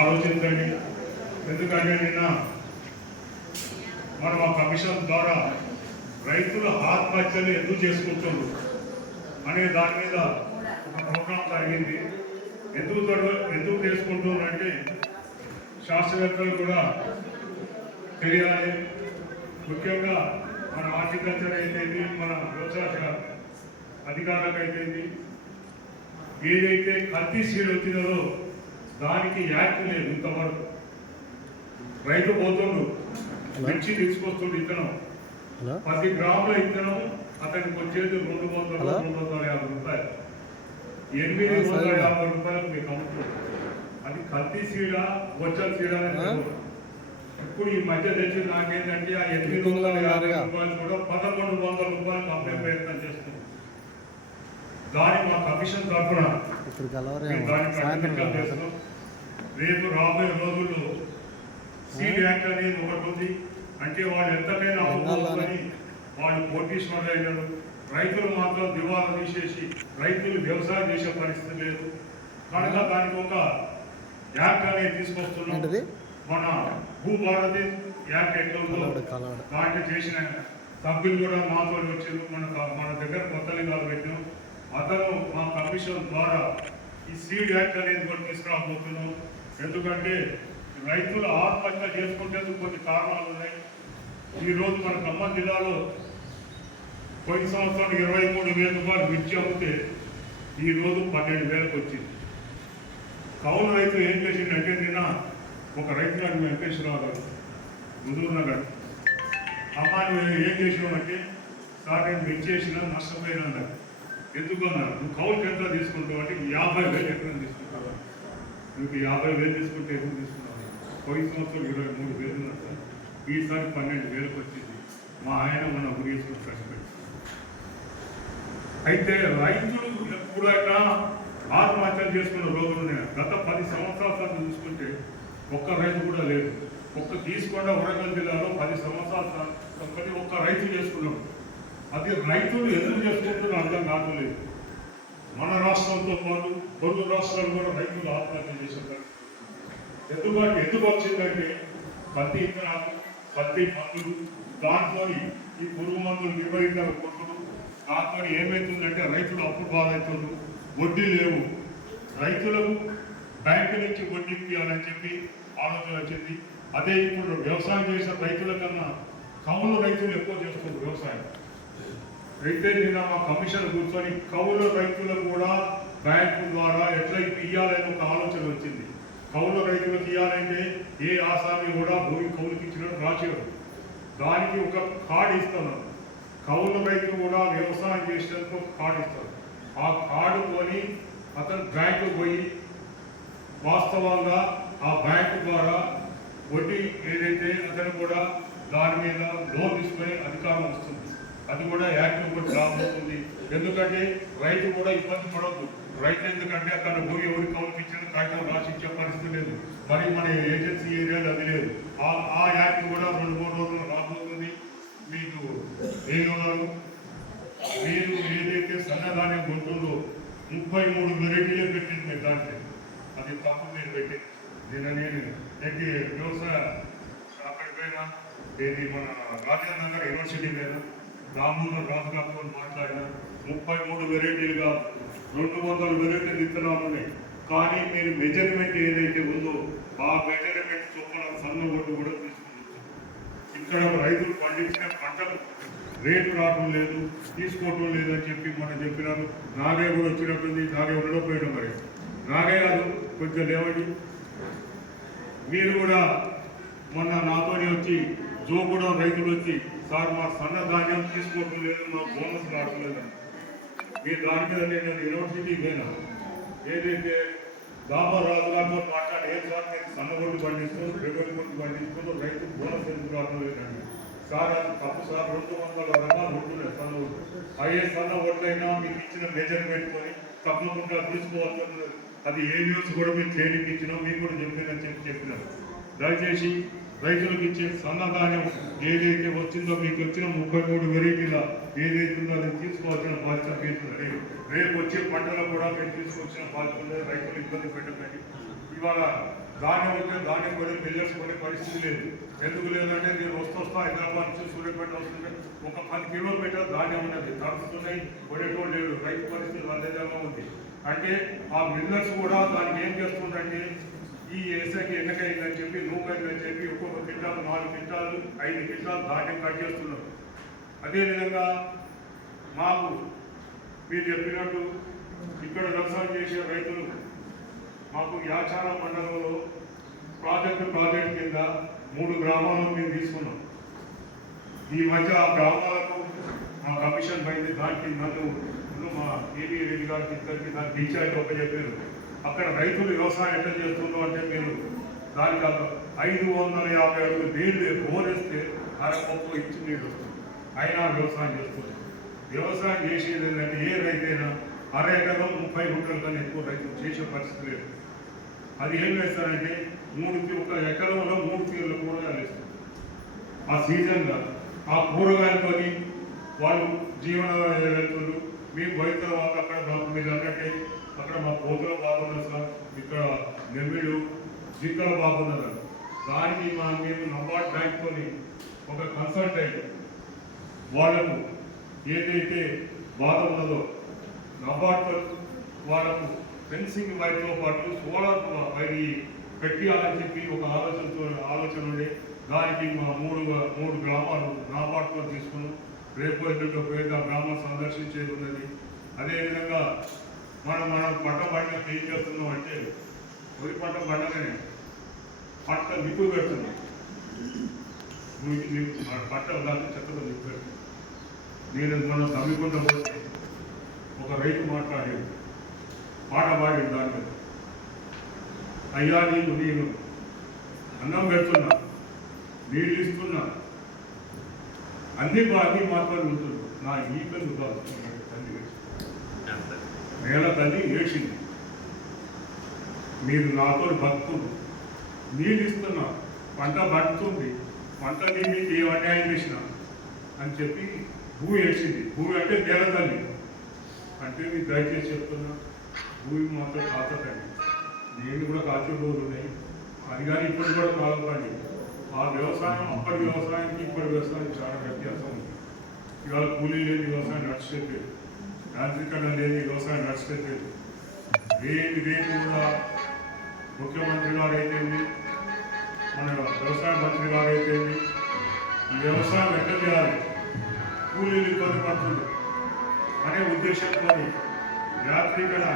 ఆలోచించండి. ఎందుకంటే నిన్న మనం ఆ కమిషన్ ద్వారా రైతుల ఆత్మహత్యలు ఎందుకు చేసుకుంటున్నారు అనే దాని మీద ఒక ప్రోగ్రాం జరిగింది. ఎందుకు ఎందుకు చేసుకుంటున్నారు అంటే శాస్త్రవేత్తలు కూడా తెలియాలి. ముఖ్యంగా మన హార్టికల్చర్ అయితేంది మన వ్యవసాయ అధికారులకు అయితేంది ఏదైతే కల్తీ సీడ్ వచ్చిందో దానికి యాక్ట్ లేదు ఇంతవరకు రైతు పోతుండు మిర్చి తీసుకొస్తుండు ఇతను పది గ్రాముల ఇత్తనం అతనికి వచ్చేది రెండు వందల? రెండు వందల యాభై రూపాయలు ఎనిమిది వందల. యాభై రూపాయలకు మీకు అమ్ముతుంది అది కల్తీ సీడ వచ్చల సీడ. ఇప్పుడు ఈ మధ్య తెచ్చి నాకేంటంటే ఆ ఎనిమిది వందల యాభై. రూపాయలు కూడా పదకొండు వందల రూపాయలు అమ్మే ప్రయత్నం చేస్తుంది దాని మా కమిషన్ తరఫున దాన్ని? చేస్తున్నాం రేపు రాబోయే రోజుల్లో సీడ్ యాక్ట్ అనేది ఒకటి ఉంది. అంటే వాళ్ళు ఎంతకైనా అమ్ముకోవాలని వాళ్ళు కోటీశ్వరులు అయినారు. రైతులు మాత్రం దివాలా తీసేసి రైతులు వ్యవసాయం చేసే పరిస్థితి లేదు. కనుక దానికి ఒక యాక్ట్ అనేది తీసుకొస్తున్నాం. మన భూభారతి యాక్ట్ ఎట్లా ఉందో కలవడు కలవడు. దాంట్లో చేసిన సభ్యులు కూడా మాతో వచ్చారు. మన మన దగ్గర కొత్త లింగాలు పెట్టాం అతను మా కమిషన్ ద్వారా ఈ సీడ్ యాక్ట్ అనేది కూడా తీసుకురాబోతున్నాం. ఎందుకంటే రైతులు ఆత్మహత్య చేసుకుంటేందుకు కొన్ని కారణాలు ఉన్నాయి. ఈ రోజు మన ఖమ్మం జిల్లాలో పోయిన సంవత్సరం ఇరవై మూడు వేల రూపాయలు మిర్చి అమ్మితే ఈరోజు పన్నెండు వేలకు వచ్చింది. కౌలు రైతు ఏం చేసిందంటే నిన్న ఒక రైతు గారు వెంకటేశ్వరరావు గారు ముదురు నగర్. అమ్మా నువ్వు ఏం చేసినావు సార్ నేను మించేసిన నష్టపోయినా ఎందుకు అన్నారు? నువ్వు కౌలుకి ఎంత తీసుకుంటావు అంటే యాభై వేలు ఎక్కడ తీసుకుంటావు మీకు యాభై వేలు తీసుకుంటే ఎందుకు తీసుకున్నాను పోయిన సంవత్సరం ఇరవై మూడు వేలు ఉన్నారు సార్. ఈసారి పన్నెండు వేలకు వచ్చింది. మా ఆయన మన గురి కష్టపడి. అయితే రైతులు ఎప్పుడైనా ఆత్మహత్యలు చేసుకున్న రోజులు ఉన్నాయి. గత పది సంవత్సరాల క్రితం చూసుకుంటే ఒక్క రైతు కూడా లేదు. ఒక్క తీసుకుండా వరంగల్ జిల్లాలో పది సంవత్సరాల సంగతి ఒక్క రైతు చేసుకున్నాడు అది రైతులు ఎందుకు చేసుకుంటున్నారు అర్థం కావట్లేదు. మన రాష్ట్రంతో పాటు పొరుగు రాష్ట్రాలు కూడా రైతులు ఆత్మహత్య ఎందుబాటు ఎందుకు వచ్చిందంటే పత్తి ఇత్తనాలు పత్తి మందులు దాంట్లో ఈ పురుగు మందులు నిర్వహించాలి కొట్టుడు. దాంతో ఏమవుతుందంటే రైతులు అప్పు బాధవుతుంది వడ్డీ లేవు. రైతులకు బ్యాంకు నుంచి వడ్డీ ఇవ్వాలని చెప్పి ఆలోచన వచ్చింది. అదే ఇప్పుడు వ్యవసాయం చేసిన రైతుల కన్నా కౌలు రైతులు ఎక్కువ చేస్తుంది వ్యవసాయం. అయితే నిన్న మా కమిషన్ కూర్చొని కౌలు రైతులకు కూడా బ్యాంకు ద్వారా ఎట్లా ఇవ్వాలని ఒక ఆలోచన వచ్చింది. కౌలు రైతులకు ఇవ్వాలంటే ఏ ఆసామి కూడా భూమి కౌలుకి ఇచ్చినట్టు రాసేవారు దానికి ఒక కార్డు ఇస్తున్నారు. కౌలు రైతు కూడా వ్యవసాయం చేసేందుకు ఒక కార్డు ఇస్తారు. ఆ కార్డు కొని అతను బ్యాంకు పోయి వాస్తవంగా ఆ బ్యాంకు ద్వారా వడ్డీ ఏదైతే అతను కూడా దాని మీద లోన్ తీసుకునే అధికారం వస్తుంది. అది కూడా యాక్టివ్ కూడా రాబోతుంది. ఎందుకంటే రైతు కూడా ఇబ్బంది పడవద్దు రైతు ఎందుకంటే అతను భూమి ఎవరికి కౌలుకి ఇచ్చిన కాగితం రాసిచ్చే పరిస్థితి లేదు మరి మన ఏజెన్సీ ఏరియాలో అది లేదు ఆ ఆ యాక్ట్ కూడా రెండు మూడు రోజులు రాబోతుంది. మీకు నేను మీరు ఏదైతే సన్నధాన్యం కొంటుందో ముప్పై మూడు వెరైటీలే పెట్టింది మీరు దాంట్లో. అది తప్పు మీరు పెట్టి నిన్న నేను ఏంటి వ్యవసాయ అక్కడికి పోయినా ఇది మన రాజేంద్ర నగర్ యూనివర్సిటీ మీద రామూరు రాజుగారితో మాట్లాడిన ముప్పై మూడు వెరైటీలుగా రెండు వందల వెరైటీలు విత్తనాలు ఉన్నాయి. కానీ మీరు మెజర్మెంట్ ఏదైతే ఉందో ఆ మెజర్మెంట్ చొప్పున సన్న ఒడ్డు కూడా తీసుకుంటుంది ఇక్కడ రైతులు పండించిన పంటలు రేటు రావడం లేదు తీసుకోవటం లేదు అని చెప్పి మొన్న చెప్పినారు. నాగే కూడా వచ్చినట్టుంది నాగే పోయడం మరి. నాగే గారు కొంచెం లేవండి. మీరు కూడా మొన్న నాతోనే వచ్చి జోగూడెం రైతులు వచ్చి సార్ మా సన్న ధాన్యం తీసుకోవటం లేదు మా బోనస్ రావడం లేదని మీ దాని మీద నేను యూనివర్సిటీ పోయినా ఏదైతే బాబా గారితో మాట్లాడి ఏం సార్ నేను సన్నగొడ్డు పండిస్తున్నాను రెగొడ్డు కొట్టు పండిస్తున్నాను రైతు బోనస్ ఎందుకు రావడం లేదండి సార్ అది తప్పు సార్. రెండు వందల రకాలు ఉంటున్నాయి సన్నగొడ్డు. అయ్యే సన్న మీకు ఇచ్చిన మెజర్మెంట్ కొని తప్పకుండా తీసుకోవాల్సి అది ఏ న్యూస్ కూడా మీరు ట్రైనింగ్ ఇచ్చినా మీకు కూడా చెప్పినని చెప్పి చెప్పినారు. దయచేసి రైతులకు ఇచ్చే సన్నధాన్యం ఏదైతే వచ్చిందో మీకు వచ్చిన ముప్పై మూడు వెరైటీల ఏదైతే ఉందో అది తీసుకోవాల్సిన బాధ్యత మీకు రేపు రేపు వచ్చే పంటలో కూడా మీరు తీసుకొచ్చిన బాధ్యత రైతులు ఇబ్బంది పెట్టకండి. ఇవాళ ధాన్యం ఉంటే ధాన్యం కొని మిల్లర్స్ కొనే పరిస్థితి లేదు. ఎందుకు లేదంటే మీరు వస్తొస్తా హైదరాబాద్ నుంచి సూర్యాపేట వస్తుంటే ఒక పది కిలోమీటర్ ధాన్యం ఉన్నది. తడుస్తున్నాయి కొనేటోడు లేడు రైతు పరిస్థితి అదేవిధంగా ఉంది. అంటే ఆ మిల్లర్స్ కూడా దానికి ఏం చేస్తుందంటే ఈ ఏసీకి ఎన్నికైందని చెప్పి నూకైందని చెప్పి ఒక్కొక్క కింటాలు నాలుగు కింటాలు ఐదు కింటాలు ధాన్యం కట్ చేస్తున్నారు. అదేవిధంగా మాకు మీరు చెప్పినట్టు ఇక్కడ వ్యవసాయం చేసే రైతులు మాకు యాచార మండలంలో ప్రాజెక్టు ప్రాజెక్ట్ కింద మూడు గ్రామాలను మేము తీసుకున్నాం. ఈ మధ్య ఆ గ్రామాలకు మా కమిషన్ పైన దానికి నన్ను మా ఏబీ రెడ్డి గారికి ఇద్దరికి దాన్ని డిశ్చార్జ్ ఒక చెప్పారు. అక్కడ రైతులు వ్యవసాయం ఎట్లా చేస్తుండ్రు అంటే మీరు దానికి ఐదు వందల యాభై అడుగులు నీళ్ళు బోరేస్తే అరపప్పు ఇచ్చి నీళ్ళు వస్తుంది. అయినా వ్యవసాయం చేస్తుంది వ్యవసాయం చేసేది ఏంటంటే ఏ రైతైనా అర ఎకరం ముప్పై గుంటల కన్నా ఎక్కువ రైతులు చేసే పరిస్థితి లేదు. అది ఏం వేస్తారంటే మూడు ఒక ఎకరంలో మూడు తీర్ల కూరగాయలు వేస్తారు. ఆ సీజన్గా ఆ కూరగాయలతోని వాళ్ళు జీవన వెళ్తున్నారు మేము పోయిన తర్వాత అక్కడ మీరు అన్నట్టే అక్కడ మా పోతులు బాగున్నారు సార్ ఇక్కడ నెమ్మిడు జిక్కలు బాగున్నారు దానికి మా మేము నబార్డ్ బ్యాంక్తోని ఒక కన్సల్టెంట్ వాళ్ళకు ఏదైతే బాధ ఉన్నదో నబార్డ్ వాళ్ళకు ఫెన్సింగ్ వైర్తో పాటు సోలార్ వైర్ పెట్టాలని చెప్పి ఒక ఆలోచనతో ఆలోచన ఉండే. దానికి మా మూడు మూడు గ్రామాలు నాబార్డ్తో తీసుకున్నాం. రేపు ఎల్లుండో పోయి ఆ గ్రామం సందర్శించేది ఉన్నది. అదేవిధంగా మనం మనం పంట పండిన ఏం చేస్తున్నాం అంటే వరి పంట పండగానే పంట నిప్పు పెడుతున్నాం మన పంట దాన్ని చెత్తలో నిప్పు పెడుతున్నాం నేను మనం తమ్మికుంట పోతే ఒక రైతు మాట్లాడి పాట పాడాడు దాని మీద. అయ్యా నీకు నేను అన్నం పెడుతున్నా నీళ్ళు ఇస్తున్నా అన్ని బాగా అన్ని ఉంటుంది. నా ఈ పెద్ద కాదు తల్లి ఏడ్చింది. నేల మీరు నాతో బతుకుడు నీళ్ళు ఇస్తున్నా పంట బతుకుతుంది. పంట నీళ్ళు మీకు ఏ అన్యాయం చేసిన అని చెప్పి భూమి ఏడ్చింది. భూమి అంటే నేల తల్లి. అంటే మీకు దయచేసి చెప్తున్నా భూమి మాత్రం కాచకండి నీళ్ళు కూడా కాచే రోజులు ఉన్నాయి. అది కానీ ఇప్పుడు కూడా కాలకండి ఆ వ్యవసాయం అప్పటి వ్యవసాయానికి ఇప్పటి వ్యవసాయానికి చాలా వ్యత్యాసం ఉంది. ఇవాళ కూలీ లేని వ్యవసాయం నడిచేది యాంత్రికరణ లేని వ్యవసాయం నడిచిపెట్టేది. రేటు రేటు కూడా ముఖ్యమంత్రి గారు అయితేంది మన వ్యవసాయ మంత్రి గారు అయితేంది ఈ వ్యవసాయం ఎక్కడ చేయాలి? కూలీలు ఇబ్బంది పడుతుంది అనే ఉద్దేశంతో యాంత్రికరణ